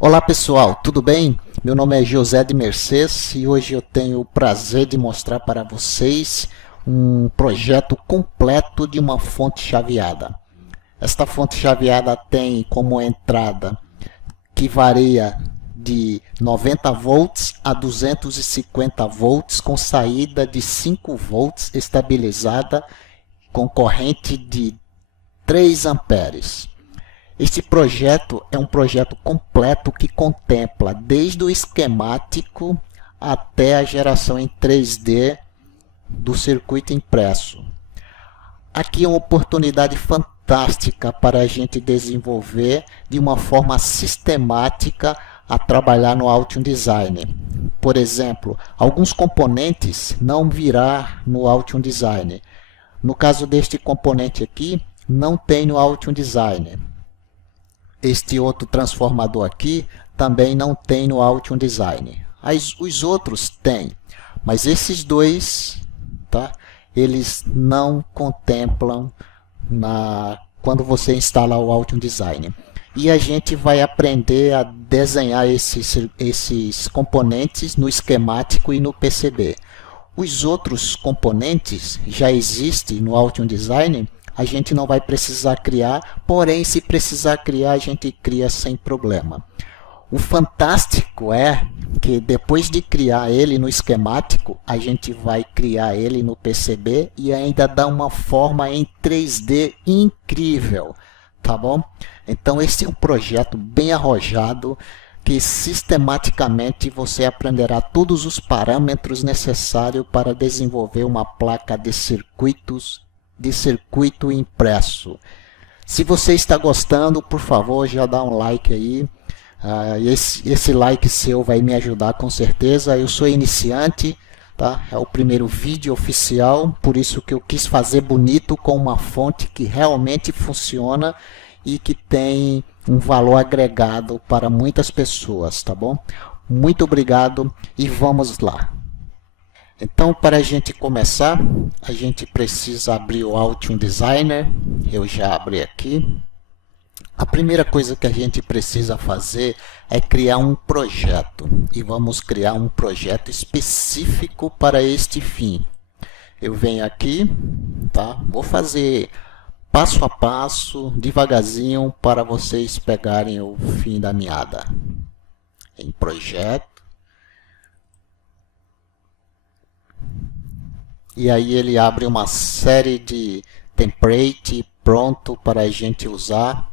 Olá pessoal, tudo bem? Meu nome é José de Mercês e hoje eu tenho o prazer de mostrar para vocês um projeto completo de uma fonte chaveada. Esta fonte chaveada tem como entrada que varia de 90 volts a 250 volts com saída de 5 volts estabilizada com corrente de 3 amperes. Este projeto é um projeto completo que contempla desde o esquemático até a geração em 3D do circuito impresso. Aqui é uma oportunidade fantástica para a gente desenvolver de uma forma sistemática a trabalhar no Altium Design. Por exemplo, alguns componentes não virá no Altium Design. No caso deste componente aqui, não tem no Altium Design. Este outro transformador aqui também não tem no Altium Design. Os outros têm, mas esses dois, tá? Eles não contemplam quando você instala o Altium Design. E a gente vai aprender a desenhar esses componentes no esquemático e no PCB. Os outros componentes já existem no Altium Design, a gente não vai precisar criar, porém se precisar criar, a gente cria sem problema. O fantástico é que depois de criar ele no esquemático, a gente vai criar ele no PCB e ainda dá uma forma em 3D incrível, tá bom? Então esse é um projeto bem arrojado, que sistematicamente você aprenderá todos os parâmetros necessários para desenvolver uma placa de circuito impresso. Se você está gostando, por favor, já dá um like aí. Esse like seu vai me ajudar com certeza. Eu sou iniciante, tá? É o primeiro vídeo oficial, por isso que eu quis fazer bonito com uma fonte que realmente funciona e que tem um valor agregado para muitas pessoas, tá bom? Muito obrigado e vamos lá. Então, para a gente começar, a gente precisa abrir o Altium Designer. Eu já abri aqui. A primeira coisa que a gente precisa fazer é criar um projeto. E vamos criar um projeto específico para este fim. Eu venho aqui, tá? Vou fazer passo a passo, devagarzinho, para vocês pegarem o fim da meada. Em projeto. E aí ele abre uma série de template pronto para a gente usar.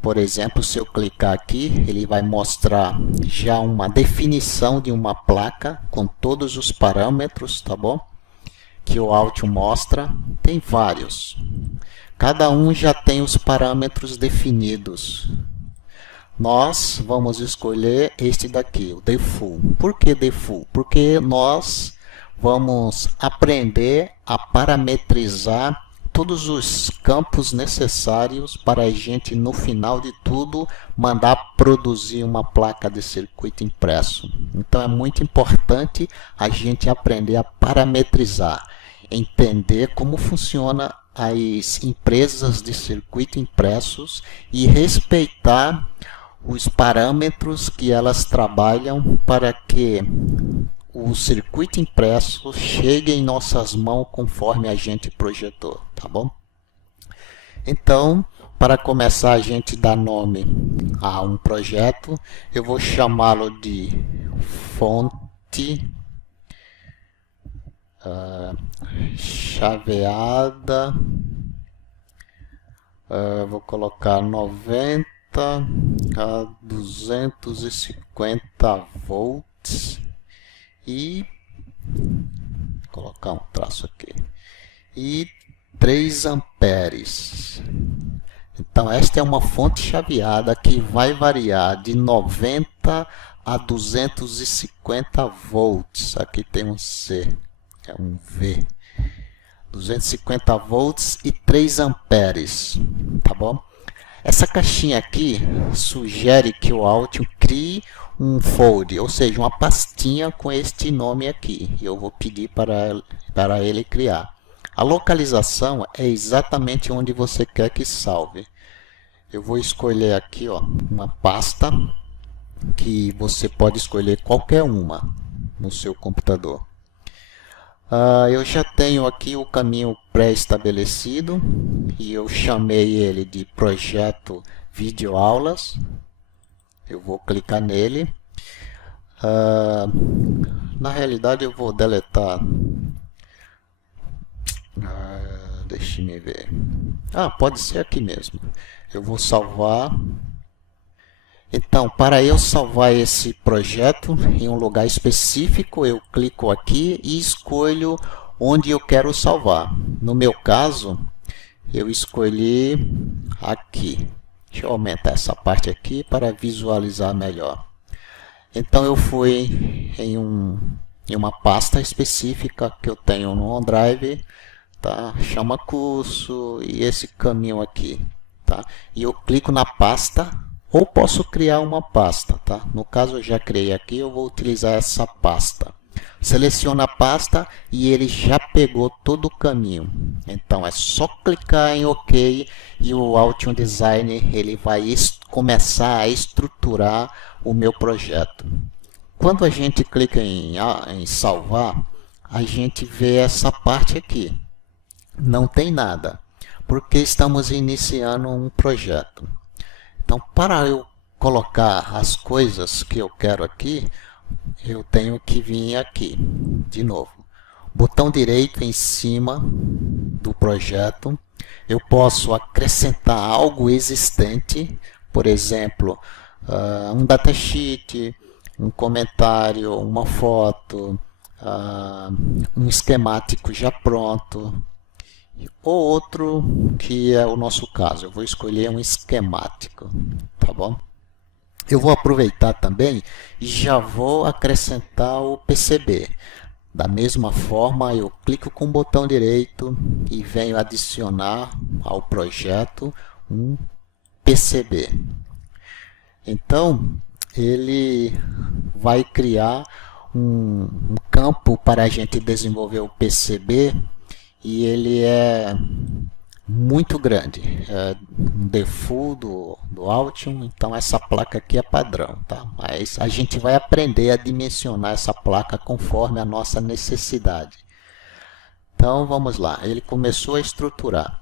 Por exemplo, se eu clicar aqui, ele vai mostrar já uma definição de uma placa com todos os parâmetros, tá bom? Que o Altium mostra. Tem vários. Cada um já tem os parâmetros definidos. Nós vamos escolher este daqui, o Default. Por que Default? Porque nós vamos aprender a parametrizar todos os campos necessários para a gente, no final de tudo, mandar produzir uma placa de circuito impresso. Então é muito importante a gente aprender a parametrizar, entender como funciona as empresas de circuito impressos e respeitar os parâmetros que elas trabalham para que o circuito impresso chegue em nossas mãos conforme a gente projetou, tá bom? Então, para começar a gente dar nome a um projeto, eu vou chamá-lo de fonte chaveada, vou colocar 90 a 250 volts e colocar um traço aqui e 3 amperes. Então esta é uma fonte chaveada que vai variar de 90 a 250 volts. Aqui tem um C, é um V. 250 volts e 3 amperes, tá bom? Essa caixinha aqui sugere que o Altium crie um folder, ou seja, uma pastinha com este nome aqui. E eu vou pedir para ele criar. A localização é exatamente onde você quer que salve. Eu vou escolher aqui, ó, uma pasta que você pode escolher qualquer uma no seu computador. Eu já tenho aqui o caminho pré-estabelecido e eu chamei ele de projeto videoaulas. Eu vou clicar nele. Na realidade eu vou deletar. Deixa eu ver. Pode ser aqui mesmo. Eu vou salvar. Então, para eu salvar esse projeto em um lugar específico, eu clico aqui e escolho onde eu quero salvar. No meu caso, eu escolhi aqui. Deixa eu aumentar essa parte aqui para visualizar melhor. Então, eu fui em uma pasta específica que eu tenho no OneDrive, tá? Chama curso e esse caminho aqui, tá? E eu clico na pasta. Ou posso criar uma pasta, tá? No caso, eu já criei aqui, eu vou utilizar essa pasta. Seleciona a pasta e ele já pegou todo o caminho. Então, é só clicar em OK e o Altium Design ele vai começar a estruturar o meu projeto. Quando a gente clica em salvar, a gente vê essa parte aqui. Não tem nada, porque estamos iniciando um projeto. Então, para eu colocar as coisas que eu quero aqui, eu tenho que vir aqui, de novo. Botão direito em cima do projeto. Eu posso acrescentar algo existente, por exemplo, um datasheet, um comentário, uma foto, um esquemático já pronto. Ou outro, que é o nosso caso, eu vou escolher um esquemático, tá bom? Eu vou aproveitar também e já vou acrescentar o PCB. Da mesma forma, eu clico com o botão direito e venho adicionar ao projeto um PCB. Então, ele vai criar um campo para a gente desenvolver o PCB. E ele é muito grande, é um default do Altium, então essa placa aqui é padrão, tá? Mas a gente vai aprender a dimensionar essa placa conforme a nossa necessidade. Então vamos lá, ele começou a estruturar.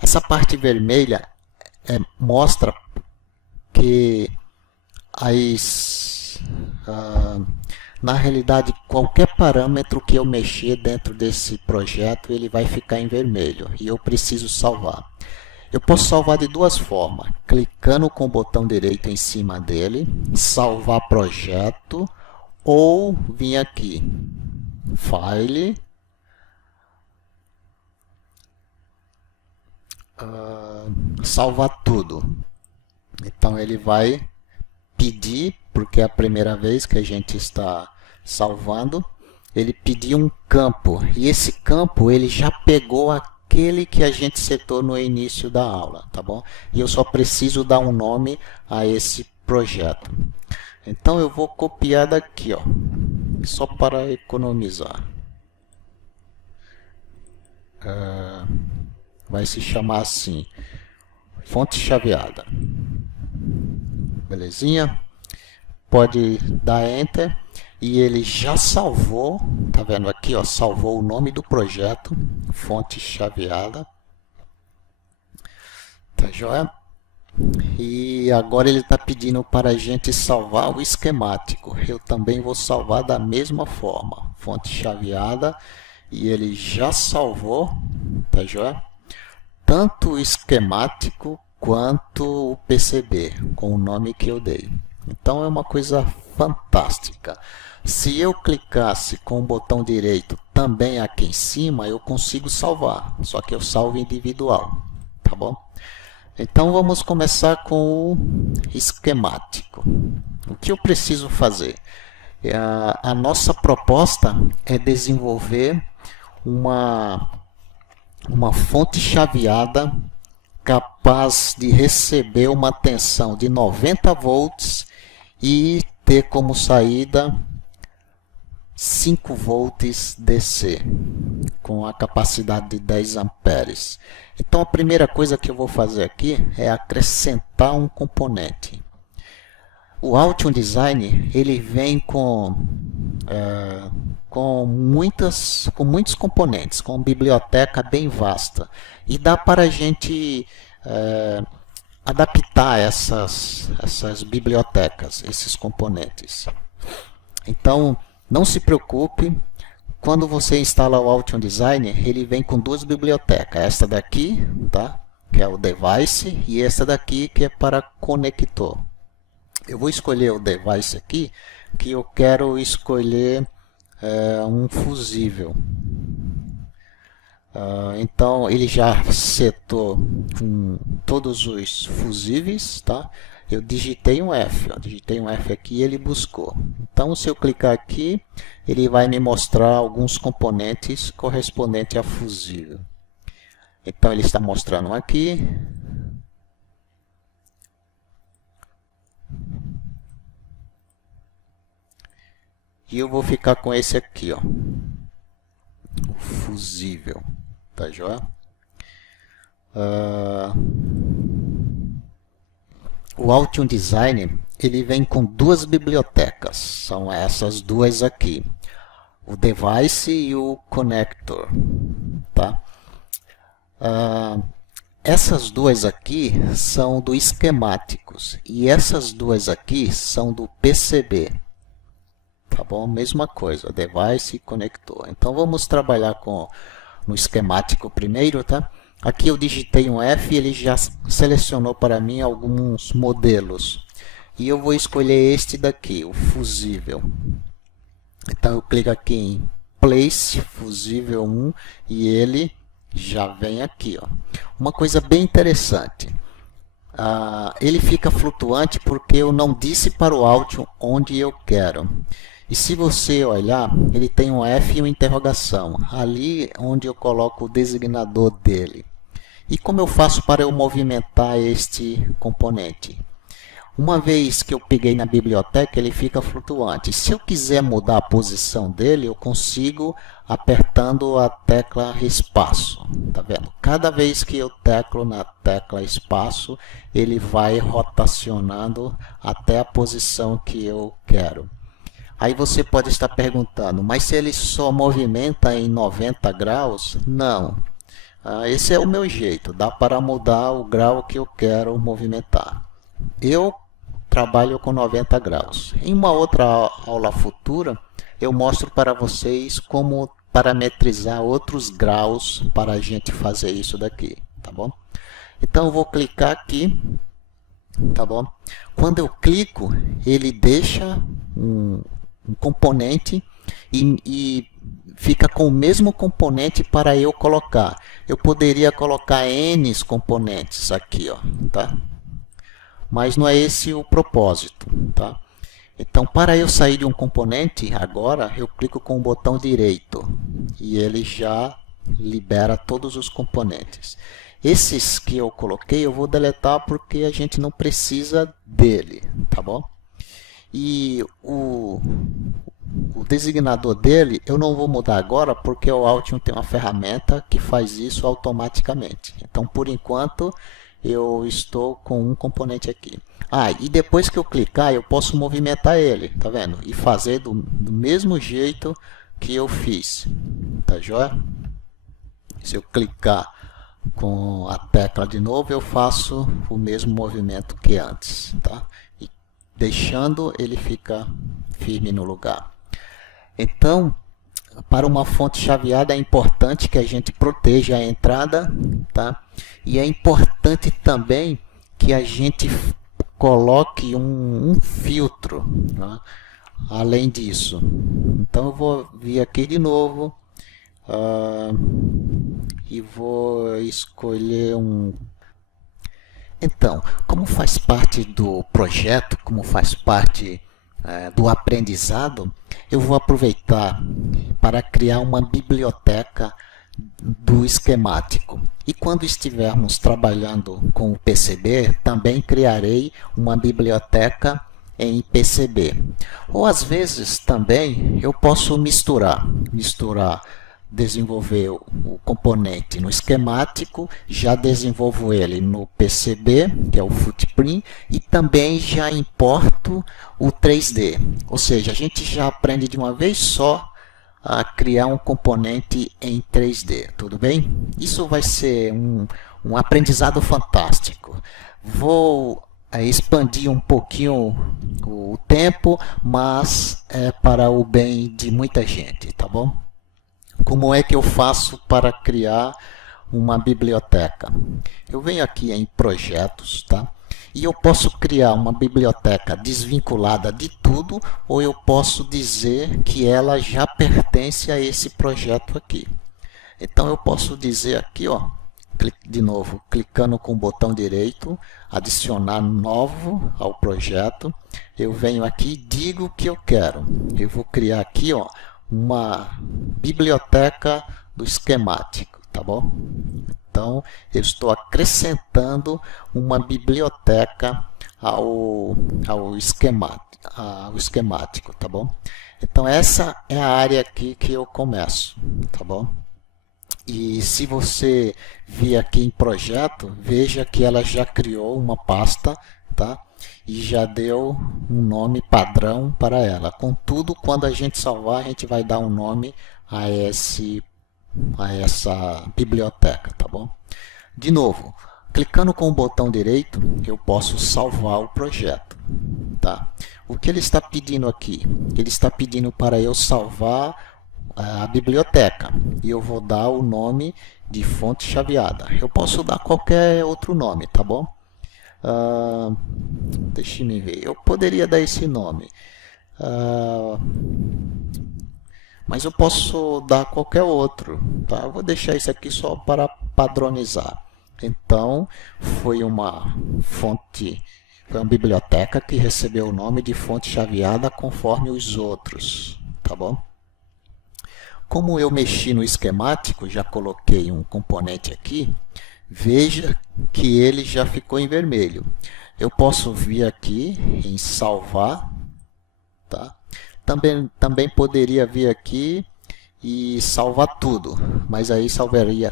Essa parte vermelha mostra que na realidade, qualquer parâmetro que eu mexer dentro desse projeto, ele vai ficar em vermelho e eu preciso salvar. Eu posso salvar de duas formas, clicando com o botão direito em cima dele, salvar projeto, ou vir aqui, File, salvar tudo. Então ele vai pedir, porque é a primeira vez que a gente está salvando, ele pediu um campo, e esse campo ele já pegou aquele que a gente setou no início da aula, tá bom? E eu só preciso dar um nome a esse projeto. Então eu vou copiar daqui, ó, só para economizar. Vai se chamar assim, fonte chaveada. Belezinha? Pode dar Enter e ele já salvou, tá vendo aqui, ó, salvou o nome do projeto, fonte chaveada, tá joia? E agora ele está pedindo para a gente salvar o esquemático. Eu também vou salvar da mesma forma, fonte chaveada, e ele já salvou, tá joia? Tanto o esquemático quanto o PCB, com o nome que eu dei. Então é uma coisa fantástica. Se eu clicasse com o botão direito também aqui em cima, eu consigo salvar, só que eu salvo individual, tá bom? Então vamos começar com o esquemático. O que eu preciso fazer? A nossa proposta é desenvolver uma fonte chaveada capaz de receber uma tensão de 90 volts e ter como saída 5 volts DC, com a capacidade de 10 amperes. Então a primeira coisa que eu vou fazer aqui é acrescentar um componente. O Altium Design ele vem com muitos componentes, com uma biblioteca bem vasta e dá para a gente adaptar essas bibliotecas, esses componentes. Então, não se preocupe, quando você instala o Altium Design, ele vem com duas bibliotecas, esta daqui, tá? Que é o device, e esta daqui que é para conector. Eu vou escolher o device aqui, que eu quero escolher um fusível. Então ele já setou todos os fusíveis, tá? Eu digitei um F, digitei um F aqui e ele buscou. Então se eu clicar aqui, ele vai me mostrar alguns componentes correspondentes a fusível. Então ele está mostrando aqui. E eu vou ficar com esse aqui, ó, o fusível, tá joia? O Altium Design ele vem com duas bibliotecas, são essas duas aqui, o device e o connector, tá? Essas duas aqui são do esquemáticos e essas duas aqui são do PCB. Tá bom? Mesma coisa, device e conector. Então vamos trabalhar no esquemático primeiro, tá? Aqui eu digitei um F e ele já selecionou para mim alguns modelos. E eu vou escolher este daqui, o fusível. Então eu clico aqui em Place, fusível 1, e ele já vem aqui, ó. Uma coisa bem interessante. Ele fica flutuante porque eu não disse para o Altium onde eu quero. E se você olhar, ele tem um F e uma interrogação, ali onde eu coloco o designador dele. E como eu faço para eu movimentar este componente? Uma vez que eu peguei na biblioteca, ele fica flutuante. Se eu quiser mudar a posição dele, eu consigo apertando a tecla espaço. Tá vendo? Cada vez que eu teclo na tecla espaço, ele vai rotacionando até a posição que eu quero. Aí você pode estar perguntando, mas se ele só movimenta em 90 graus? Não. Esse é o meu jeito, dá para mudar o grau que eu quero movimentar. Eu trabalho com 90 graus. Em uma outra aula futura, eu mostro para vocês como parametrizar outros graus para a gente fazer isso daqui, tá bom? Então eu vou clicar aqui, tá bom? Quando eu clico, ele deixa um componente e fica com o mesmo componente para eu colocar. Eu poderia colocar N componentes aqui, ó, tá? Mas não é esse o propósito, tá? Então, para eu sair de um componente, agora eu clico com o botão direito e ele já libera todos os componentes. Esses que eu coloquei eu vou deletar porque a gente não precisa dele, tá bom? E o designador dele eu não vou mudar agora porque o Altium tem uma ferramenta que faz isso automaticamente. Então, por enquanto, eu estou com um componente aqui. E depois que eu clicar, eu posso movimentar ele, tá vendo? E fazer do mesmo jeito que eu fiz, tá joia? Se eu clicar com a tecla de novo, eu faço o mesmo movimento que antes, tá? E deixando ele ficar firme no lugar. Então, para uma fonte chaveada é importante que a gente proteja a entrada, tá? E é importante também que a gente coloque um filtro, né? Além disso. Então eu vou vir aqui de novo e vou escolher um. Então, como faz parte do projeto, como faz parte do aprendizado, eu vou aproveitar para criar uma biblioteca do esquemático. E quando estivermos trabalhando com o PCB, também criarei uma biblioteca em PCB. Ou às vezes também eu posso misturar desenvolver o componente no esquemático, já desenvolvo ele no PCB, que é o footprint, e também já importo o 3D. Ou seja, a gente já aprende de uma vez só a criar um componente em 3D, tudo bem? Isso vai ser um aprendizado fantástico. Vou expandir um pouquinho o tempo, mas é para o bem de muita gente, tá bom? Como é que eu faço para criar uma biblioteca? Eu venho aqui em projetos, tá? E eu posso criar uma biblioteca desvinculada de tudo, ou eu posso dizer que ela já pertence a esse projeto aqui. Então eu posso dizer aqui, ó, de novo, clicando com o botão direito, adicionar novo ao projeto. Eu venho aqui e digo o que eu quero. Eu vou criar aqui, ó, uma biblioteca do esquemático, tá bom? Então, eu estou acrescentando uma biblioteca ao esquemático, tá bom? Então, essa é a área aqui que eu começo, tá bom? E se você vir aqui em projeto, veja que ela já criou uma pasta, tá? E já deu um nome padrão para ela. Contudo, quando a gente salvar, a gente vai dar um nome a essa biblioteca, tá bom? De novo, clicando com o botão direito, eu posso salvar o projeto, tá? O que ele está pedindo aqui? Ele está pedindo para eu salvar a biblioteca e eu vou dar o nome de fonte chaveada. Eu posso dar qualquer outro nome, tá bom? Deixa eu ver. Eu poderia dar esse nome, mas eu posso dar qualquer outro, tá? Eu vou deixar isso aqui só para padronizar. Então, foi uma biblioteca que recebeu o nome de fonte chaveada conforme os outros, tá bom? Como eu mexi no esquemático, já coloquei um componente aqui, veja que ele já ficou em vermelho. Eu posso vir aqui em salvar, tá? Também poderia vir aqui e salvar tudo, mas aí salvaria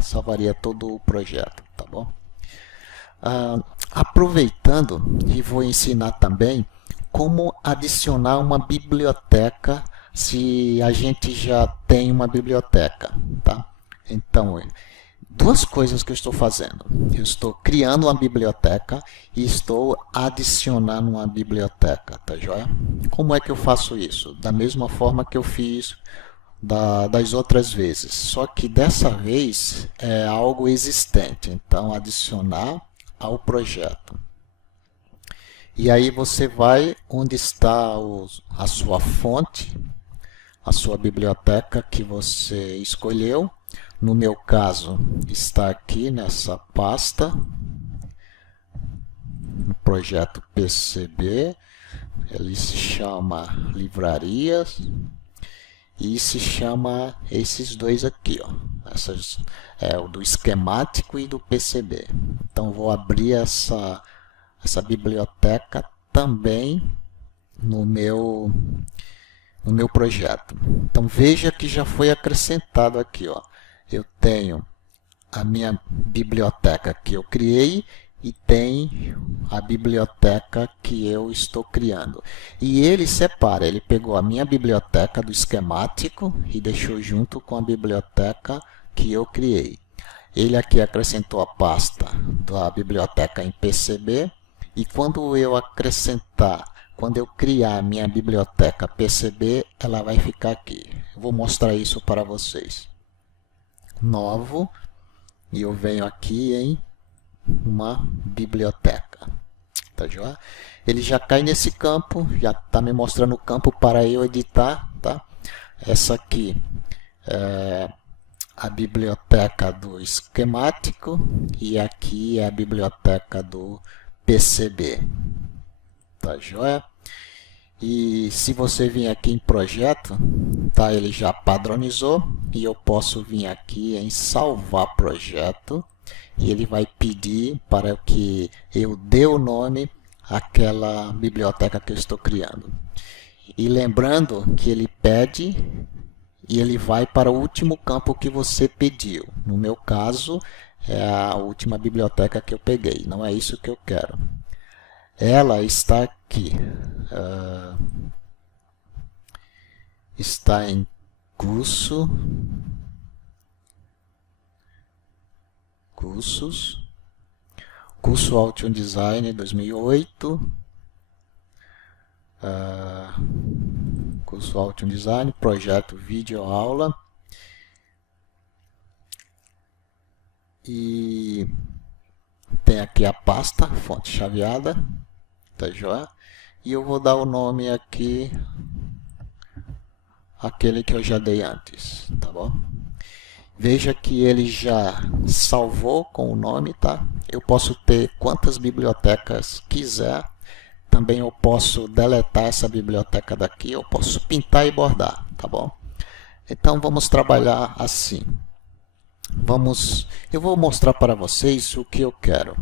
todo o projeto, tá bom? Aproveitando, e vou ensinar também como adicionar uma biblioteca se a gente já tem uma biblioteca, tá? Então, duas coisas que eu estou fazendo. Eu estou criando uma biblioteca e estou adicionando uma biblioteca, tá joia? Como é que eu faço isso? Da mesma forma que eu fiz das outras vezes, só que dessa vez é algo existente, então adicionar ao projeto. E aí você vai onde está a sua fonte, a sua biblioteca que você escolheu. No meu caso, está aqui nessa pasta, no projeto PCB, ele se chama livrarias e se chama esses dois aqui, ó. O do esquemático e do PCB. Então, vou abrir essa biblioteca também no meu projeto. Então, veja que já foi acrescentado aqui, ó. Eu tenho a minha biblioteca que eu criei e tem a biblioteca que eu estou criando. E ele separa, ele pegou a minha biblioteca do esquemático e deixou junto com a biblioteca que eu criei. Ele aqui acrescentou a pasta da biblioteca em PCB e quando eu criar a minha biblioteca PCB, ela vai ficar aqui. Eu vou mostrar isso para vocês. Novo, e eu venho aqui em uma biblioteca, tá joia? Ele já cai nesse campo, já está me mostrando o campo para eu editar, tá? Essa aqui é a biblioteca do esquemático e aqui é a biblioteca do PCB, tá joia? E se você vir aqui em projeto, tá? Ele já padronizou e eu posso vir aqui em salvar projeto e ele vai pedir para que eu dê o nome àquela biblioteca que eu estou criando. E lembrando que ele pede e ele vai para o último campo que você pediu. No meu caso, é a última biblioteca que eu peguei. Não é isso que eu quero. Ela está aqui. Está em cursos, curso Altium Design 2008, curso Altium Design, projeto vídeo aula, e tem aqui a pasta, fonte chaveada, tá joia? E eu vou dar o nome aqui, aquele que eu já dei antes, tá bom? Veja que ele já salvou com o nome, tá? Eu posso ter quantas bibliotecas quiser. Também eu posso deletar essa biblioteca daqui, eu posso pintar e bordar, tá bom? Então vamos trabalhar assim. Eu vou mostrar para vocês o que eu quero.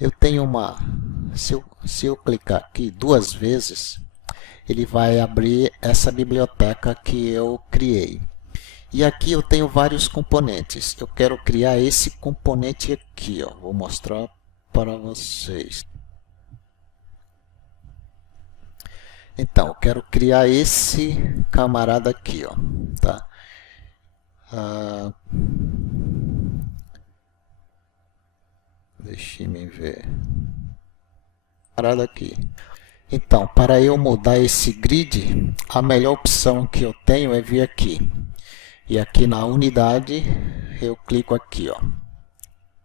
Eu tenho uma... Se eu clicar aqui 2 vezes, ele vai abrir essa biblioteca que eu criei. E aqui eu tenho vários componentes. Eu quero criar esse componente aqui, ó. Vou mostrar para vocês. Então, eu quero criar esse camarada aqui, ó, tá? Deixe-me ver. Camarada aqui. Então, para eu mudar esse grid, a melhor opção que eu tenho é vir aqui. E aqui na unidade, eu clico aqui, ó,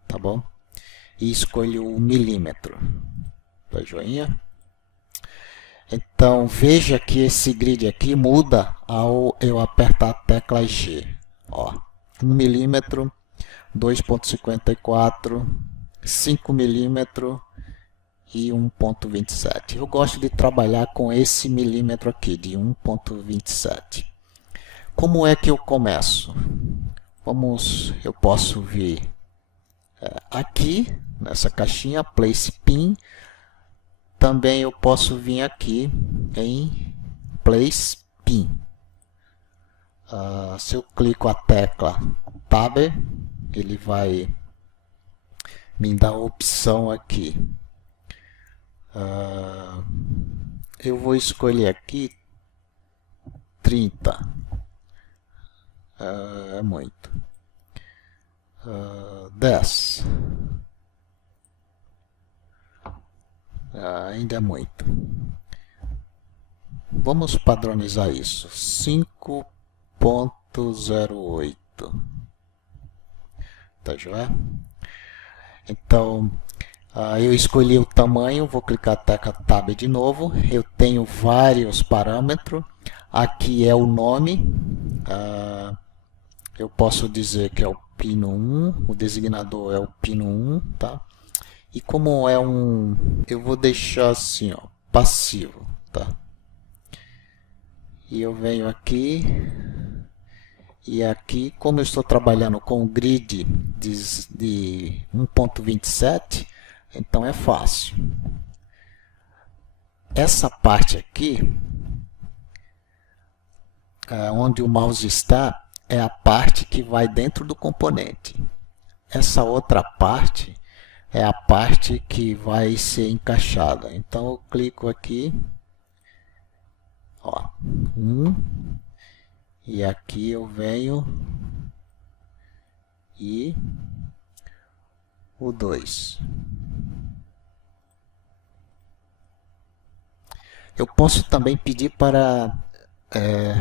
tá bom? E escolho o milímetro. Tá joinha? Então, veja que esse grid aqui muda ao eu apertar a tecla G. Ó, 1 milímetro, 2,54, 5 milímetros e 1,27. Eu gosto de trabalhar com esse milímetro aqui, de 1,27. Como é que eu começo? Eu posso vir aqui, nessa caixinha, Place Pin. Também eu posso vir aqui em Place Pin. Se eu clico a tecla Tab, ele vai me dar a opção aqui. Eu vou escolher aqui 30. É muito. 10. Ainda é muito. Vamos padronizar isso. 5,08. Tá joia? Então, eu escolhi o tamanho, vou clicar a tecla Tab de novo. Eu tenho vários parâmetros. Aqui é o nome. Eu posso dizer que é o pino 1, o designador é o pino 1, tá? E como é eu vou deixar assim, ó, passivo, tá? E eu venho aqui, e aqui, como eu estou trabalhando com o grid de 1,27, então é fácil. Essa parte aqui, onde o mouse está, é a parte que vai dentro do componente. Essa outra parte é a parte que vai ser encaixada. Então eu clico aqui, ó, 1, e aqui eu venho e o 2. Eu posso também pedir para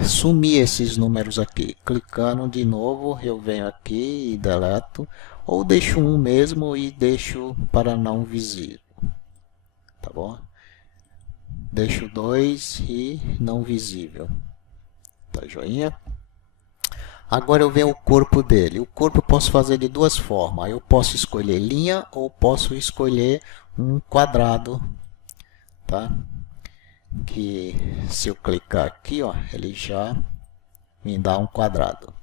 sumir esses números aqui. Clicando de novo, eu venho aqui e deleto, ou deixo um mesmo e deixo para não visível, tá bom? Deixo 2 e não visível, tá joinha? Agora eu venho o corpo dele. O corpo eu posso fazer de 2 formas. Eu posso escolher linha ou posso escolher um quadrado, tá? Que se eu clicar aqui, ó, ele já me dá um quadrado.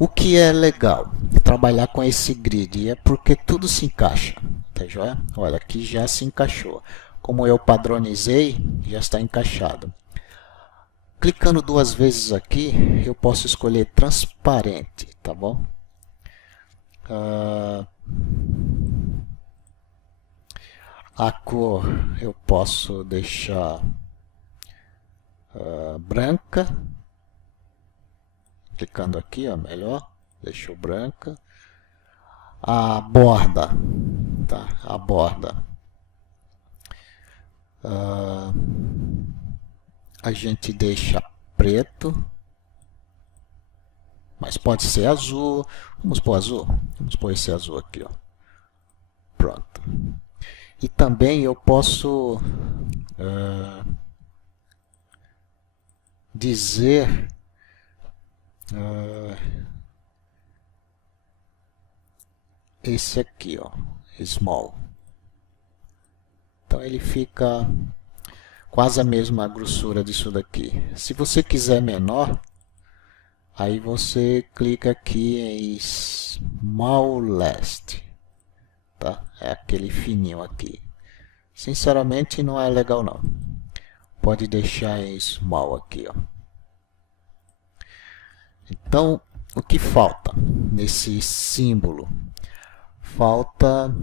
O que é legal trabalhar com esse grid é porque tudo se encaixa, tá joia? Olha, aqui já se encaixou. Como eu padronizei, já está encaixado. Clicando duas vezes aqui, eu posso escolher transparente, tá bom? A cor eu posso deixar branca. Clicando aqui, ó, melhor, deixou branca. A borda, tá? A borda. A gente deixa preto, mas pode ser azul. Vamos pôr azul. Vamos pôr esse azul aqui, ó. Pronto. E também eu posso dizer esse aqui, ó, small. Então ele fica quase a mesma grossura disso daqui. Se você quiser menor, aí você clica aqui em smallest, tá? É aquele fininho aqui. Sinceramente não é legal não. Pode deixar em small aqui, ó. Então, o que falta nesse símbolo? Falta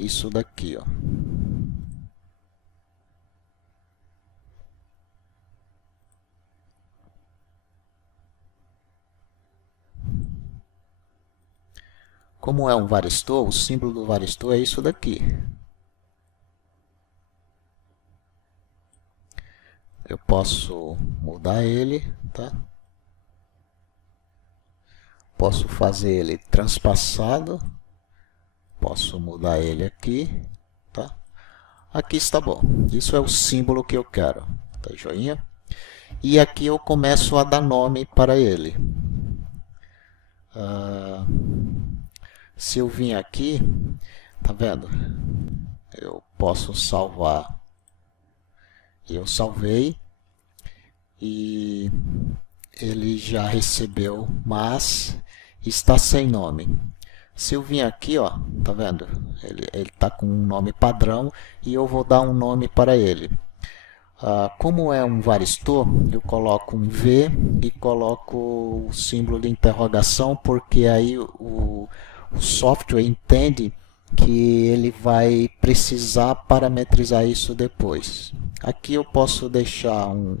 isso daqui, ó. Como é um varistor, o símbolo do varistor é isso daqui. Eu posso mudar ele, tá? Posso fazer ele transpassado. Posso mudar ele aqui, tá? Aqui está bom. Isso é o símbolo que eu quero, tá joinha? E aqui eu começo a dar nome para ele. Se eu vim aqui, tá vendo? Eu posso salvar. Eu salvei e ele já recebeu, mas está sem nome. Se eu vim aqui, ó, tá vendo? Ele tá com um nome padrão e eu vou dar um nome para ele. Como é um varistor, eu coloco um V e coloco o símbolo de interrogação, porque aí o software entende que ele vai precisar parametrizar isso depois. Aqui eu posso deixar um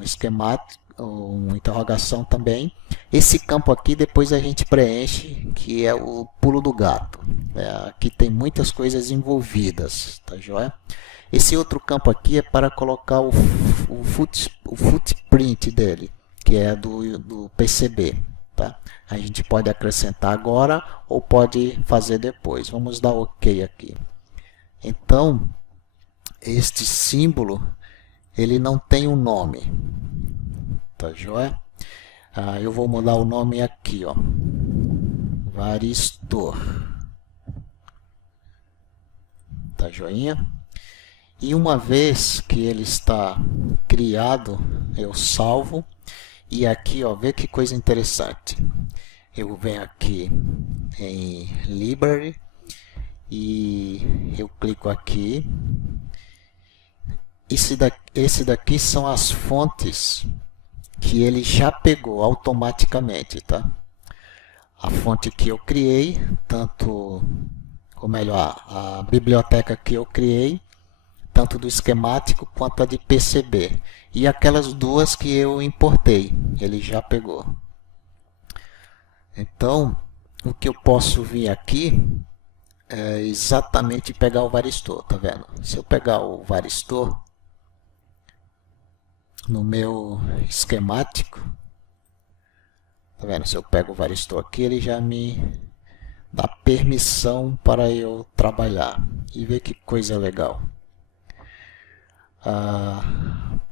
esquemático, uma interrogação também. Esse campo aqui depois a gente preenche, que é o pulo do gato. Aqui tem muitas coisas envolvidas, tá joia? Esse outro campo aqui é para colocar o footprint dele, que é do PCB. Tá? A gente pode acrescentar agora ou pode fazer depois. Vamos dar OK aqui. Então, este símbolo, ele não tem um nome. Tá joia? Eu vou mudar o nome aqui, ó. Varistor. Tá joinha? E uma vez que ele está criado, eu salvo. E aqui, ó, vê que coisa interessante. Eu venho aqui em Library e eu clico aqui. Esse daqui são as fontes que ele já pegou automaticamente, tá? A fonte que eu criei, ou melhor, a biblioteca que eu criei, tanto do esquemático quanto a de PCB. E aquelas duas que eu importei, ele já pegou. Então, o que eu posso vir aqui é exatamente pegar o varistor, tá vendo? Se eu pegar o varistor no meu esquemático, tá vendo? Se eu pego o varistor aqui, ele já me dá permissão para eu trabalhar. E ver que coisa legal.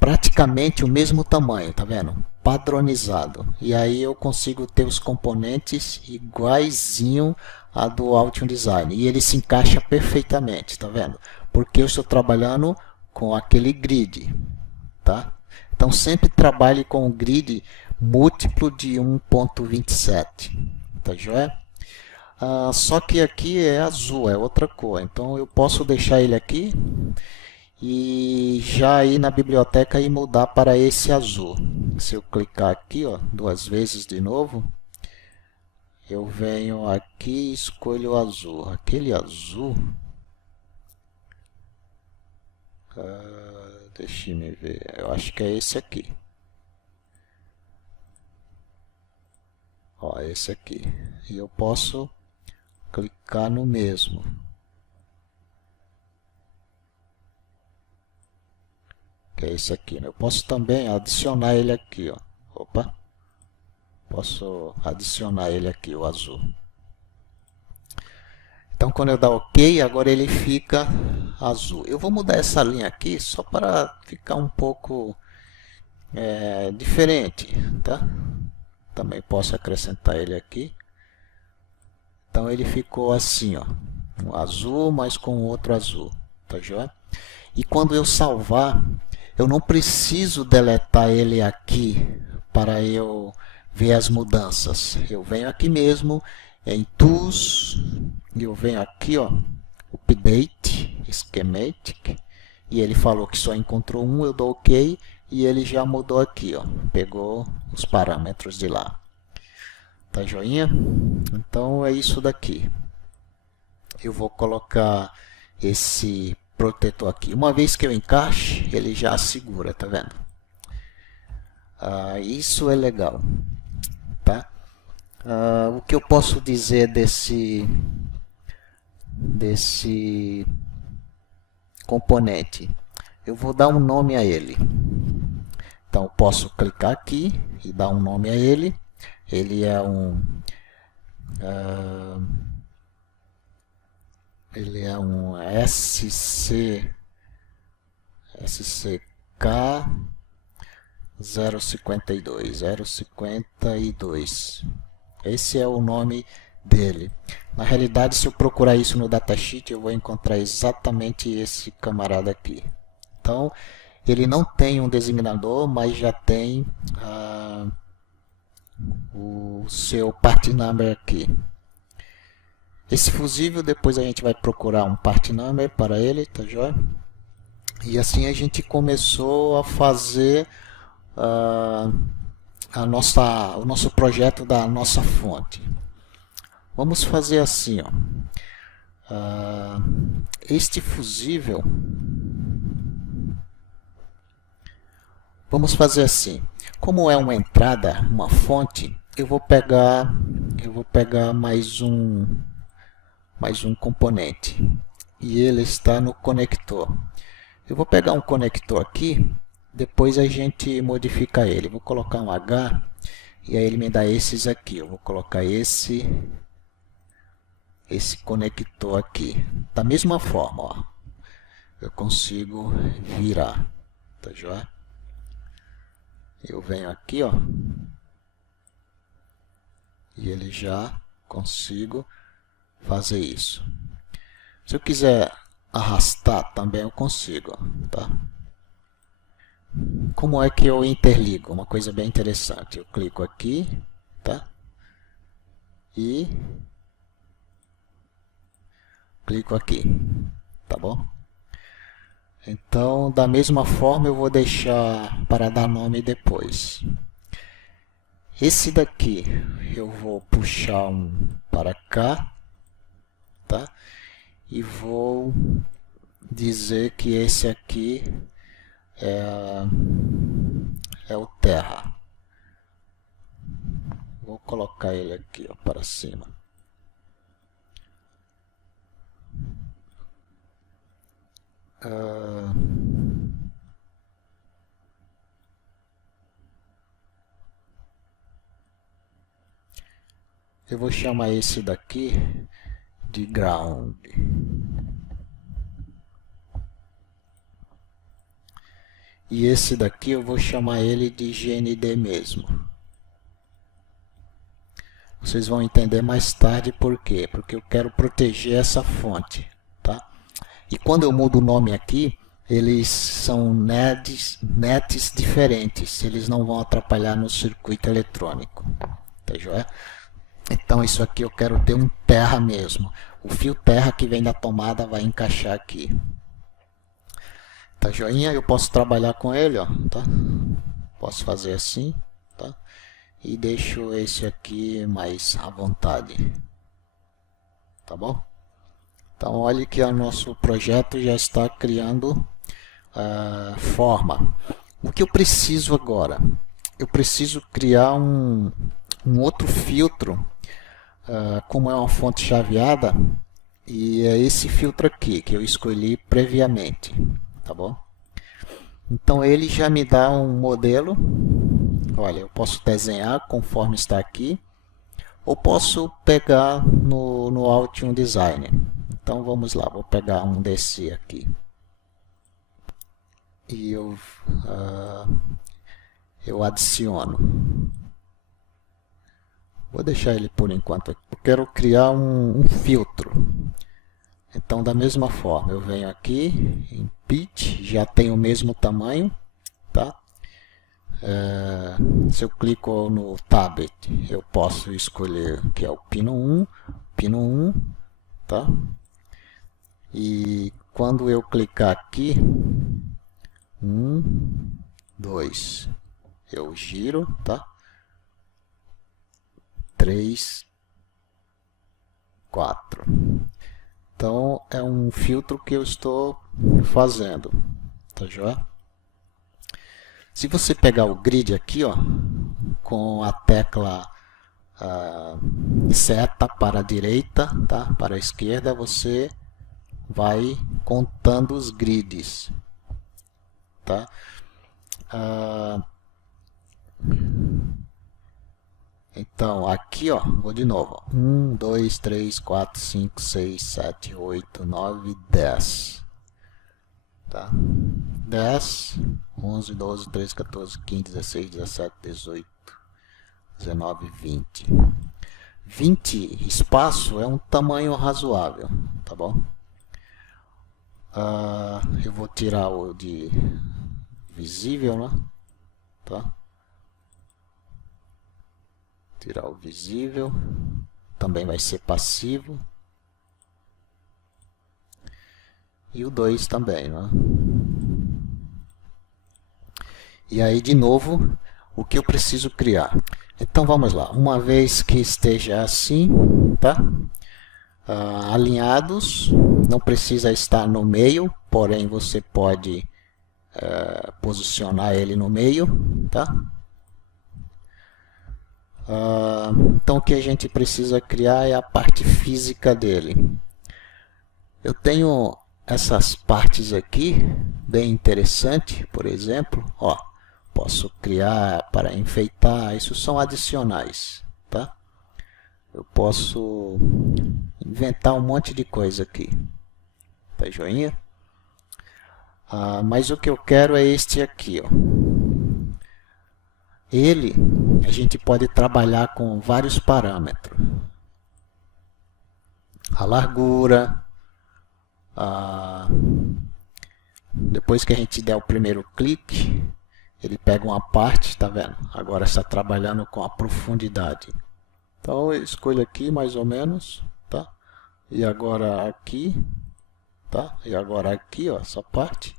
Praticamente o mesmo tamanho, tá vendo? Padronizado. E aí eu consigo ter os componentes iguaizinho a do Altium Design. E ele se encaixa perfeitamente, tá vendo? Porque eu estou trabalhando com aquele grid, tá? Então sempre trabalhe com o grid múltiplo de 1.27, tá joia? Só que aqui é azul, é outra cor. Então eu posso deixar ele aqui e já ir na biblioteca e mudar para esse azul. Se eu clicar aqui, ó, duas vezes de novo, eu venho aqui e escolho o azul. Aquele azul, deixa eu ver, eu acho que é esse aqui. Ó, esse aqui. E eu posso clicar no mesmo. Que é esse aqui, né? Eu posso também adicionar ele aqui, ó. Opa. Posso adicionar ele aqui, o azul. Então, quando eu dar OK, agora ele fica azul. Eu vou mudar essa linha aqui só para ficar um pouco diferente, tá? Também posso acrescentar ele aqui. Então, ele ficou assim, ó. Um azul, mas com outro azul. Tá joia? E quando eu salvar, eu não preciso deletar ele aqui para eu ver as mudanças. Eu venho aqui mesmo em Tools, e eu venho aqui, ó, Update, Schematic, e ele falou que só encontrou um, eu dou OK, e ele já mudou aqui, ó, pegou os parâmetros de lá. Tá joinha? Então é isso daqui. Eu vou colocar esse protetor aqui. Uma vez que eu encaixe, ele já segura, tá vendo? Isso é legal, tá? O que eu posso dizer desse componente? Eu vou dar um nome a ele. Então, posso clicar aqui e dar um nome a ele. Ele é um SCK 052. Esse é o nome dele. Na realidade, se eu procurar isso no datasheet, eu vou encontrar exatamente esse camarada aqui. Então, ele não tem um designador, mas já tem o seu part number aqui. Esse fusível, depois a gente vai procurar um part number para ele, tá joia? E assim a gente começou a fazer o nosso projeto da nossa fonte. Vamos fazer assim, ó. Este fusível, vamos fazer assim. Como é uma entrada, uma fonte, eu vou pegar mais um componente, e ele está no conector. Eu vou pegar um conector aqui, depois a gente modifica ele. Vou colocar um H, e aí ele me dá esses aqui. Eu vou colocar esse conector aqui. Da mesma forma, ó, eu consigo virar. Tá joia? Eu venho aqui, ó, e ele já consigo fazer isso. Se eu quiser arrastar, também eu consigo, tá? Como é que eu interligo? Uma coisa bem interessante. Eu clico aqui, tá? E clico aqui, tá bom? Então, da mesma forma, eu vou deixar para dar nome depois. Esse daqui, eu vou puxar um para cá, tá? E vou dizer que esse aqui é o terra. Vou colocar ele aqui, ó, para cima. Eu vou chamar esse daqui de ground. E esse daqui eu vou chamar ele de GND mesmo. Vocês vão entender mais tarde por quê. Porque eu quero proteger essa fonte, tá? E quando eu mudo o nome aqui, eles são nets diferentes. Eles não vão atrapalhar no circuito eletrônico. Tá joia? Então isso aqui eu quero ter um terra mesmo. O fio terra que vem da tomada vai encaixar aqui. Tá joinha? Eu posso trabalhar com ele, ó, tá? Posso fazer assim, tá? E deixo esse aqui mais à vontade. Tá bom? Então olhe que o nosso projeto já está criando forma. O que eu preciso agora? Eu preciso criar um outro filtro, como é uma fonte chaveada, e é esse filtro aqui que eu escolhi previamente, tá bom? Então ele já me dá um modelo. Olha, eu posso desenhar conforme está aqui, ou posso pegar no Altium Designer. Então vamos lá, vou pegar um desse aqui. E eu adiciono. Vou deixar ele por enquanto aqui. Eu quero criar um filtro. Então da mesma forma, eu venho aqui em Pitch, já tem o mesmo tamanho, tá? Se eu clico no Tablet, eu posso escolher que é o pino 1, tá? E quando eu clicar aqui, 1, 2, eu giro, tá? 3, 4. Então é um filtro que eu estou fazendo, tá joia? Se você pegar o grid aqui, ó, com a tecla seta para a direita, tá? Para a esquerda, você vai contando os grids, tá? Então aqui, ó, vou de novo, 1, 2, 3, 4, 5, 6, 7, 8, 9, 10, tá? 10, 11, 12, 13, 14, 15, 16, 17, 18, 19, 20. 20 espaço é um tamanho razoável, tá bom? Eu vou tirar o de visível, né? Tá? Tirar o visível, também vai ser passivo. E o 2 também, né? E aí, de novo, o que eu preciso criar? Então, vamos lá. Uma vez que esteja assim, tá? Alinhados, não precisa estar no meio, porém você pode posicionar ele no meio, tá? Então, o que a gente precisa criar é a parte física dele. Eu tenho essas partes aqui, bem interessante, por exemplo, ó, posso criar para enfeitar, isso são adicionais, tá? Eu posso inventar um monte de coisa aqui, tá joinha? Mas o que eu quero é este aqui, ó. Ele, a gente pode trabalhar com vários parâmetros. A largura, depois que a gente der o primeiro clique, ele pega uma parte, tá vendo? Agora está trabalhando com a profundidade. Então eu escolho aqui mais ou menos, tá? E agora aqui, tá? E agora aqui, ó, essa parte,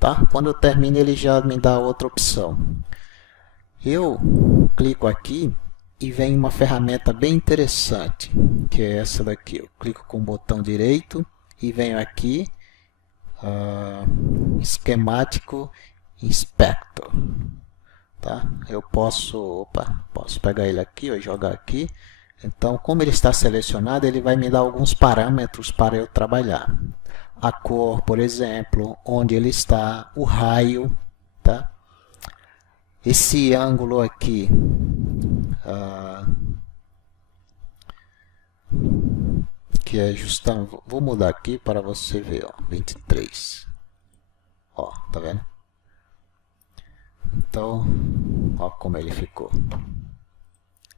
tá? Quando eu termino ele já me dá outra opção. Eu clico aqui e vem uma ferramenta bem interessante, que é essa daqui. Eu clico com o botão direito e venho aqui, esquemático Inspector, tá? Eu posso pegar ele aqui e jogar aqui. Então, como ele está selecionado, ele vai me dar alguns parâmetros para eu trabalhar. A cor, por exemplo, onde ele está, o raio, tá? Esse ângulo aqui, que é justamente, vou mudar aqui para você ver, ó, 23. Ó, tá vendo? Então, ó como ele ficou.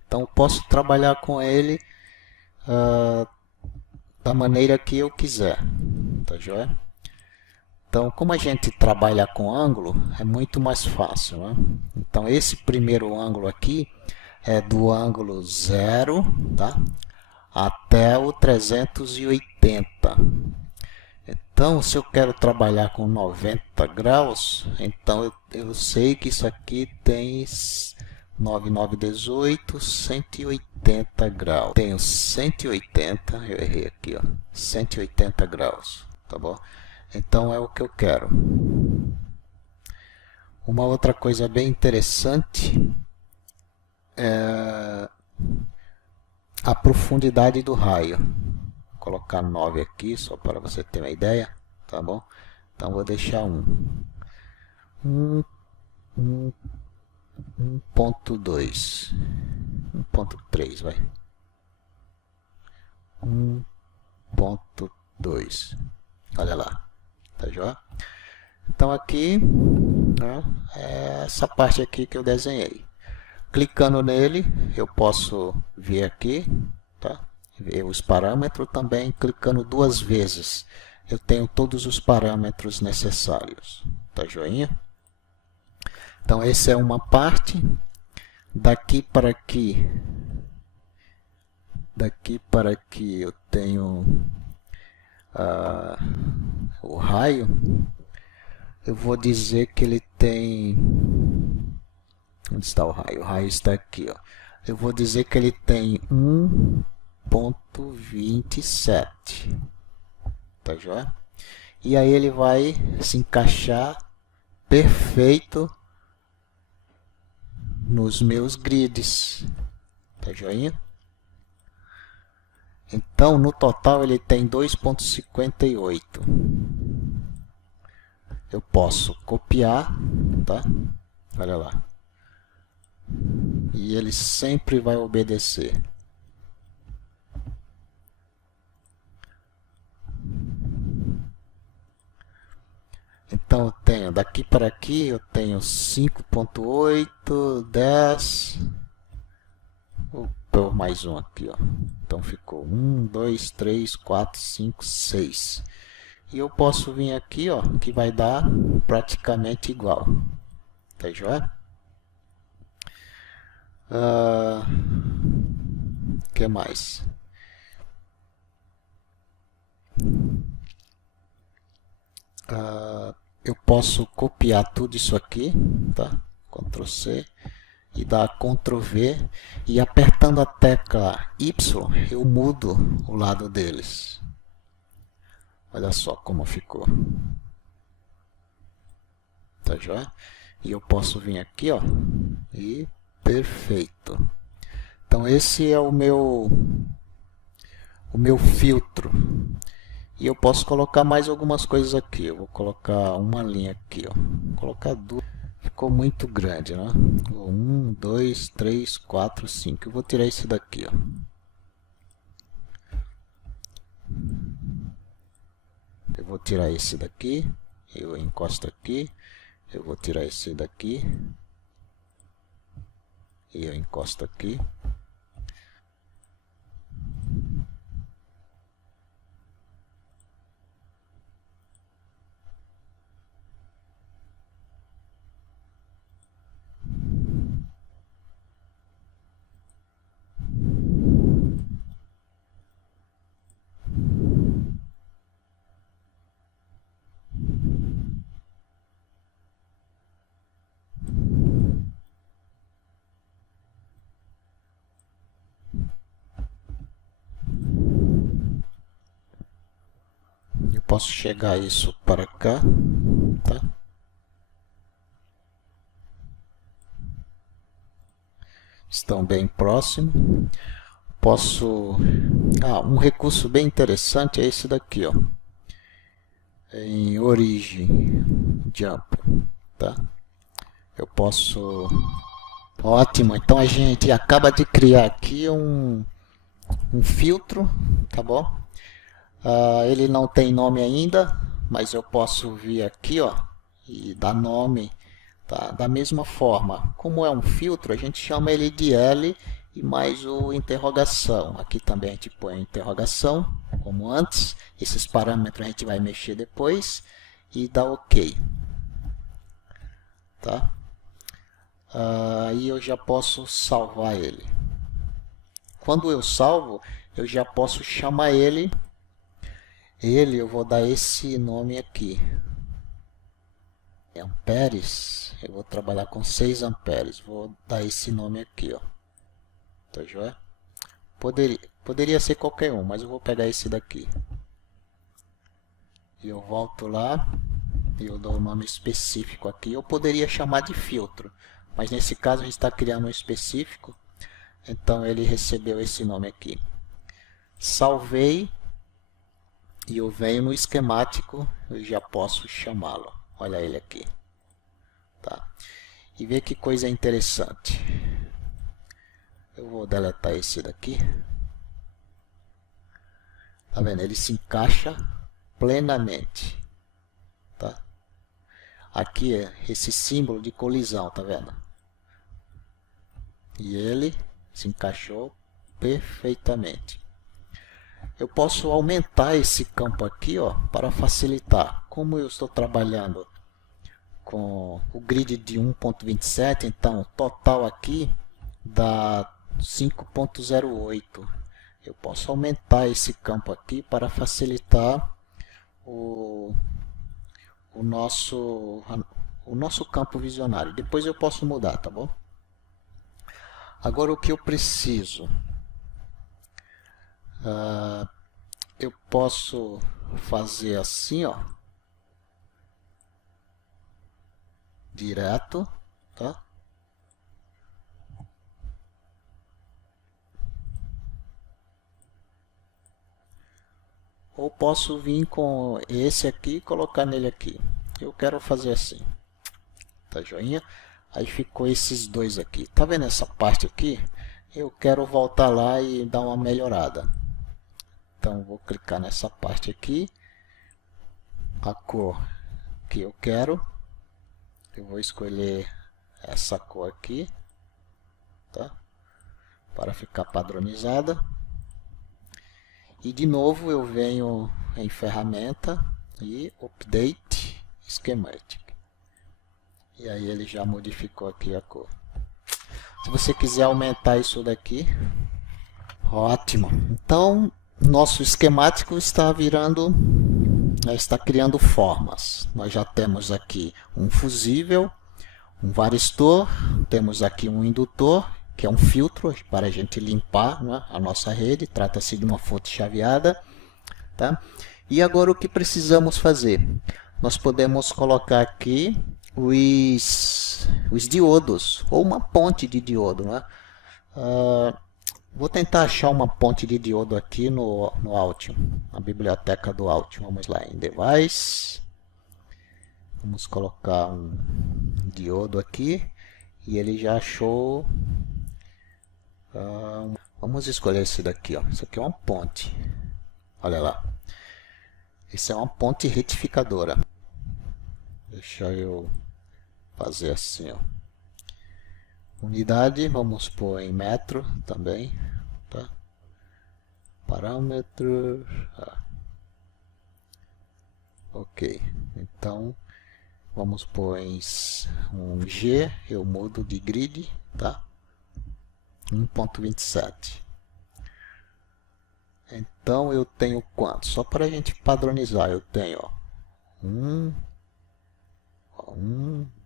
Então, posso trabalhar com ele da maneira que eu quiser, tá joia? Então, como a gente trabalha com ângulo, é muito mais fácil, né? Então, esse primeiro ângulo aqui é do ângulo 0, tá? Até o 380. Então, se eu quero trabalhar com 90 graus, então eu sei que isso aqui tem 9918, 180 graus. Tenho 180, eu errei aqui, ó, 180 graus, tá bom? Então é o que eu quero. Uma outra coisa bem interessante é a profundidade do raio. Vou colocar 9 aqui, só para você ter uma ideia, tá bom? Então vou deixar 1.2, 1.3, vai. 1.2, olha lá, tá joia? Então aqui, né, é essa parte aqui que eu desenhei. Clicando nele, eu posso vir aqui, tá? Ver os parâmetros também. Clicando 2 vezes, eu tenho todos os parâmetros necessários, tá joinha? Então, essa é uma parte. Daqui para aqui eu tenho o raio. Eu vou dizer que ele tem... Onde está o raio? O raio está aqui, ó. Eu vou dizer que ele tem 1.27. Tá joia? E aí ele vai se encaixar perfeito nos meus grids. Tá joinha? Então, no total, ele tem 2.58. Eu posso copiar, tá? Olha lá. E ele sempre vai obedecer. Então eu tenho daqui para aqui, eu tenho 5.8, 10. Vou pôr mais um aqui, ó. Então ficou 1, 2, 3, 4, 5, 6. E eu posso vir aqui, ó, que vai dar praticamente igual. Tá joia? Que mais? Eu posso copiar tudo isso aqui, tá? Ctrl C e dar Ctrl V, e apertando a tecla Y eu mudo o lado deles. Olha só como ficou. Tá joia? E eu posso vir aqui, ó, e perfeito. Então esse é o meu filtro. E eu posso colocar mais algumas coisas aqui. Eu vou colocar uma linha aqui, ó. Vou colocar duas. Ficou muito grande, né? 1, 2, 3, 4, 5. Eu vou tirar esse daqui, ó. Eu vou tirar esse daqui. Eu encosto aqui. Eu vou tirar esse daqui. E eu encosto aqui. Posso chegar isso para cá, tá? Estão bem próximos. Posso... um recurso bem interessante é esse daqui, ó. Em origem, jump, tá? Eu posso... Ótimo, então a gente acaba de criar aqui um filtro, tá bom? Ele não tem nome ainda, mas eu posso vir aqui, ó, e dar nome, tá? Da mesma forma. Como é um filtro, a gente chama ele de L e mais o interrogação. Aqui também a gente põe a interrogação, como antes. Esses parâmetros a gente vai mexer depois e dá OK. Tá? Aí eu já posso salvar ele. Quando eu salvo, eu já posso chamar ele. Eu vou dar esse nome aqui. Amperes. Eu vou trabalhar com 6 amperes. Vou dar esse nome aqui, ó. Tá joia? Poderia ser qualquer um, mas eu vou pegar esse daqui. E eu volto lá e eu dou um nome específico aqui. Eu poderia chamar de filtro, mas nesse caso a gente está criando um específico, então ele recebeu esse nome aqui. Salvei e eu venho no esquemático, eu já posso chamá-lo. Olha ele aqui, tá? E vê que coisa interessante. Eu vou deletar esse daqui. Tá vendo? Ele se encaixa plenamente, tá? Aqui é esse símbolo de colisão, tá vendo? E ele se encaixou perfeitamente. Eu posso aumentar esse campo aqui, ó, para facilitar. Como eu estou trabalhando com o grid de 1.27, então o total aqui dá 5.08. Eu posso aumentar esse campo aqui para facilitar o nosso campo visionário. Depois eu posso mudar, tá bom? Agora o que eu preciso? Eu posso fazer assim, ó, direto, tá? Ou posso vir com esse aqui e colocar nele aqui. Eu quero fazer assim, tá joinha? Aí ficou esses dois aqui. Tá vendo essa parte aqui? Eu quero voltar lá e dar uma melhorada. Então vou clicar nessa parte aqui, a cor que eu quero. Eu vou escolher essa cor aqui, tá? Para ficar padronizada. E de novo eu venho em ferramenta e update schematic. E aí ele já modificou aqui a cor. Se você quiser aumentar isso daqui, ótimo. Então nosso esquemático está virando, está criando formas. Nós já temos aqui um fusível, um varistor, temos aqui um indutor, que é um filtro para a gente limpar, né, a nossa rede. Trata-se de uma fonte chaveada, tá? E agora o que precisamos fazer? Nós podemos colocar aqui os diodos, ou uma ponte de diodo, né? Vou tentar achar uma ponte de diodo aqui no Altium, na biblioteca do Altium. Vamos lá em Device, vamos colocar um diodo aqui, e ele já achou. Vamos escolher esse daqui, ó. Isso aqui é uma ponte, olha lá, isso é uma ponte retificadora. Deixa eu fazer assim, ó. Unidade, vamos pôr em metro também, tá? Parâmetro, ok. Então vamos pôr em um G, eu mudo de grid, tá? 1.27. Então eu tenho quanto? Só para a gente padronizar, eu tenho, ó, 1,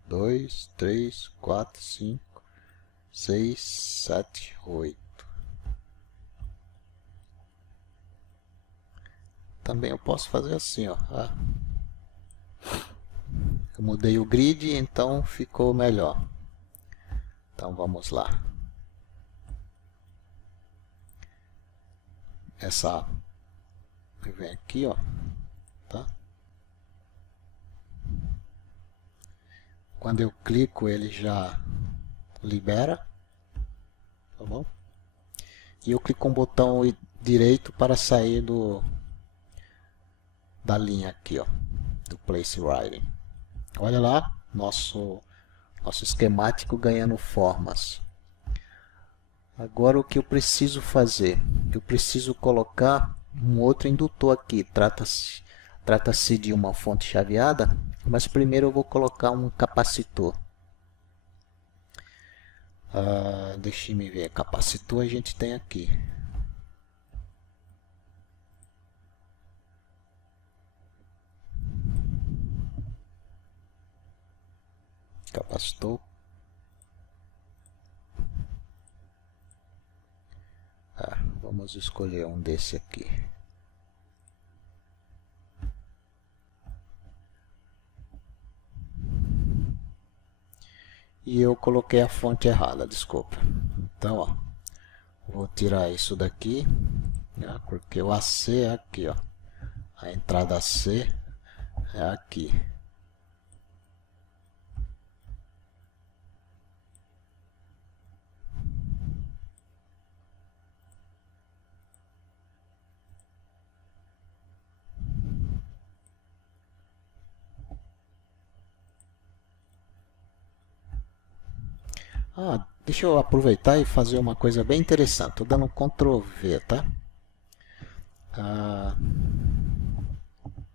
2, 3, 4, 5, 6, 7, 8. Também eu posso fazer assim, ó. Eu mudei o grid, então ficou melhor. Então vamos lá. Essa vem aqui, ó, tá? Quando eu clico, ele já libera, tá bom? E eu clico com o botão direito para sair da linha aqui, ó, do Place Writing. Olha lá, nosso esquemático ganhando formas. Agora o que eu preciso fazer? Eu preciso colocar um outro indutor aqui. Trata-se de uma fonte chaveada, mas primeiro eu vou colocar um capacitor. Deixa eu ver, capacitor a gente tem aqui. Capacitor. Vamos escolher um desse aqui. E eu coloquei a fonte errada, desculpa. Então, ó, vou tirar isso daqui, né, porque o AC é aqui, ó. A entrada C é aqui. Deixa eu aproveitar e fazer uma coisa bem interessante. Estou dando um Ctrl V, tá?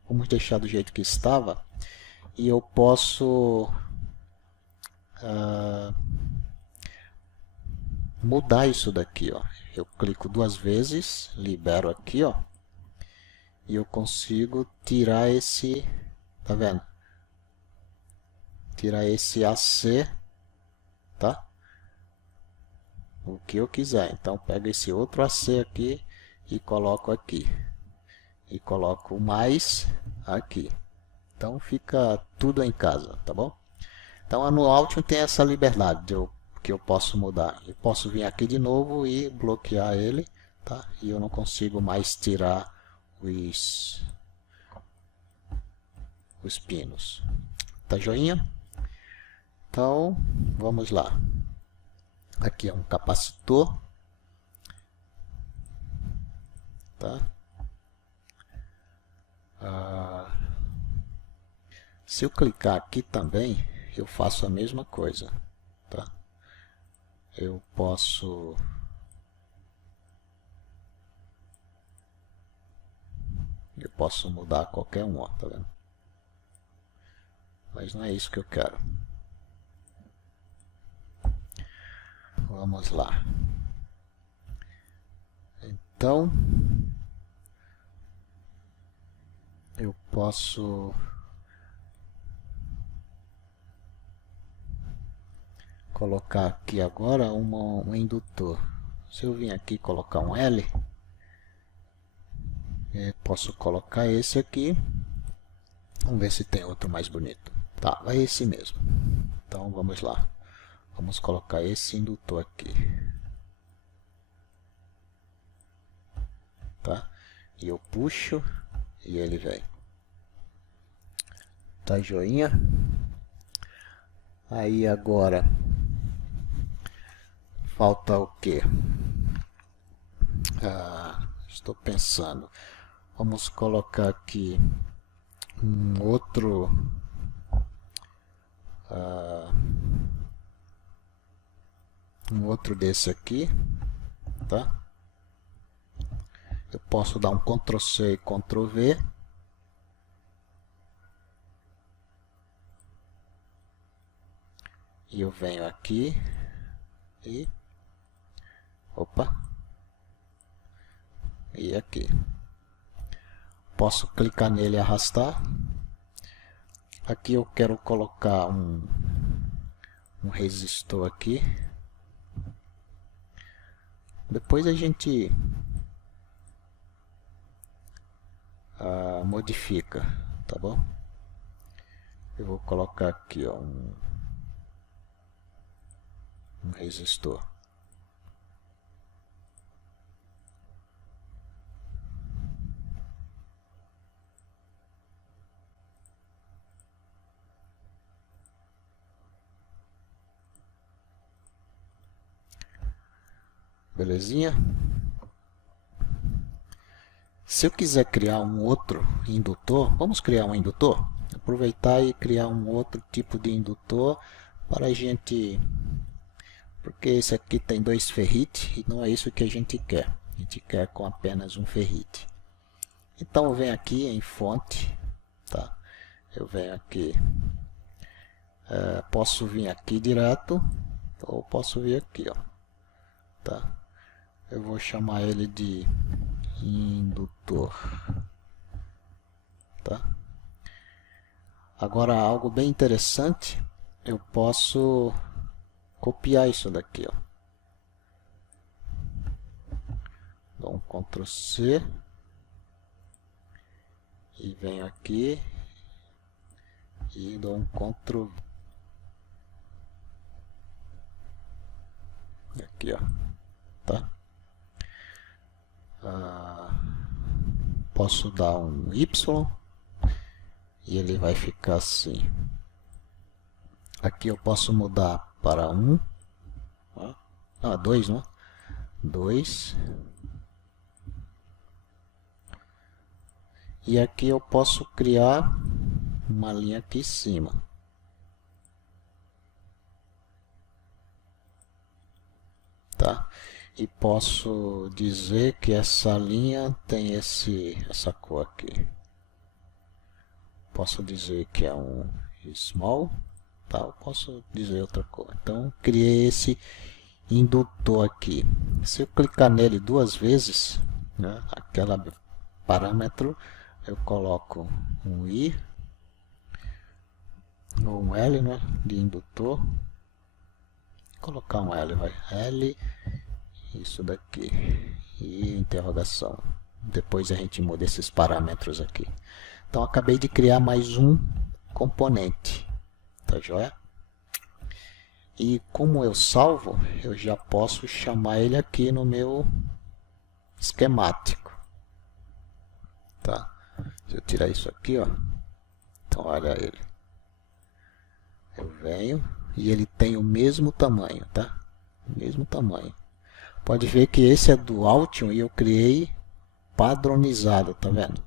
Vamos deixar do jeito que estava. E eu posso mudar isso daqui, ó. Eu clico duas vezes, libero aqui, ó. E eu consigo tirar esse, tá vendo? Tirar esse AC, tá? O que eu quiser. Então pego esse outro AC aqui e coloco aqui. E coloco mais aqui. Então fica tudo em casa, tá bom? Então no Altium tem essa liberdade que eu posso mudar. Eu posso vir aqui de novo e bloquear ele, tá? E eu não consigo mais tirar os pinos. Tá joinha? Então vamos lá. Aqui é um capacitor, tá? Se eu clicar aqui também, eu faço a mesma coisa, tá? Eu posso mudar qualquer um, ó, tá vendo? Mas não é isso que eu quero. Vamos lá. Então, eu posso colocar aqui agora um indutor. Se eu vim aqui colocar um L, posso colocar esse aqui. Vamos ver se tem outro mais bonito. Tá, é esse mesmo. Então vamos lá. Vamos colocar esse indutor aqui. Tá? E eu puxo e ele vem. Tá joinha? Aí agora falta o que? Estou pensando. Vamos colocar aqui um outro desse aqui, tá? Eu posso dar um Ctrl C e Ctrl V. E eu venho aqui e opa, e aqui posso clicar nele e arrastar. Aqui eu quero colocar um resistor aqui. Depois a gente modifica, tá bom? Eu vou colocar aqui, ó, um resistor. Belezinha? Se eu quiser criar um outro indutor, vamos criar um indutor? Aproveitar e criar um outro tipo de indutor para a gente... Porque esse aqui tem 2 ferrites e não é isso que a gente quer. A gente quer com apenas um ferrite. Então eu venho aqui em fonte, tá? Eu venho aqui, posso vir aqui direto, Ou posso vir aqui, ó, tá? Eu vou chamar ele de indutor, tá? Agora, algo bem interessante, eu posso copiar isso daqui, ó. Dou um Ctrl C e venho aqui e dou um Ctrl aqui, ó, tá? Posso dar um Y e ele vai ficar assim. Aqui eu posso mudar para 1, 2, né? 2. E aqui eu posso criar uma linha aqui em cima. Tá? E posso dizer que essa linha tem essa cor aqui. Posso dizer que é um small, tá? Eu posso dizer outra cor. Então, criei esse indutor aqui. Se eu clicar nele duas vezes, né, aquela parâmetro, eu coloco um I ou um L, né, de indutor. Vou colocar um L, vai. L, isso daqui, e interrogação. Depois a gente muda esses parâmetros aqui. Então, acabei de criar mais um componente, tá joia? E como eu salvo, eu já posso chamar ele aqui no meu esquemático, tá? Se eu tirar isso aqui, ó, então olha ele. Eu venho e ele tem o mesmo tamanho, tá? O mesmo tamanho. Pode ver que esse é do Altium e eu criei padronizado, tá vendo?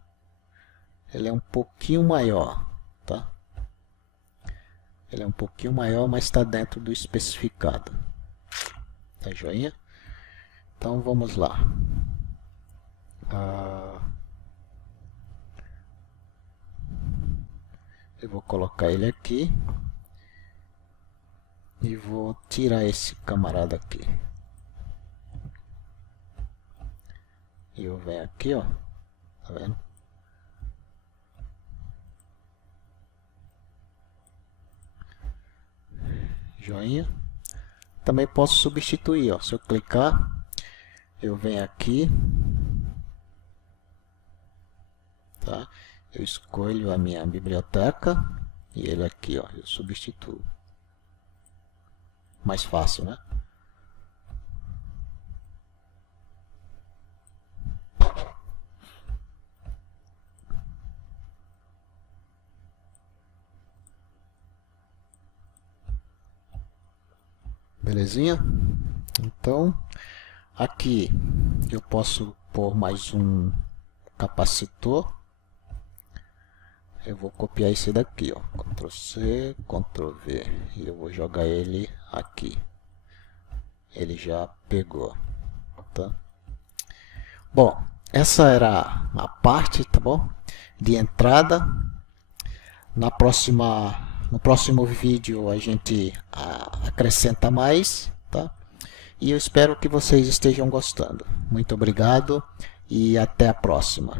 Ele é um pouquinho maior, tá? Ele é um pouquinho maior, mas está dentro do especificado. Tá joinha? Então vamos lá. Eu vou colocar ele aqui e vou tirar esse camarada aqui. E eu venho aqui, ó, tá vendo? Joinha. Também posso substituir, ó. Se eu clicar, eu venho aqui, tá? Eu escolho a minha biblioteca e ele aqui, ó, eu substituo. Mais fácil, né? Belezinha? Então, aqui eu posso pôr mais um capacitor. Eu vou copiar esse daqui, ó, Ctrl C, Ctrl V, e eu vou jogar ele aqui. Ele já pegou, tá? Bom, essa era a parte, tá bom, de entrada. No próximo vídeo a gente acrescenta mais, tá? E eu espero que vocês estejam gostando. Muito obrigado e até a próxima.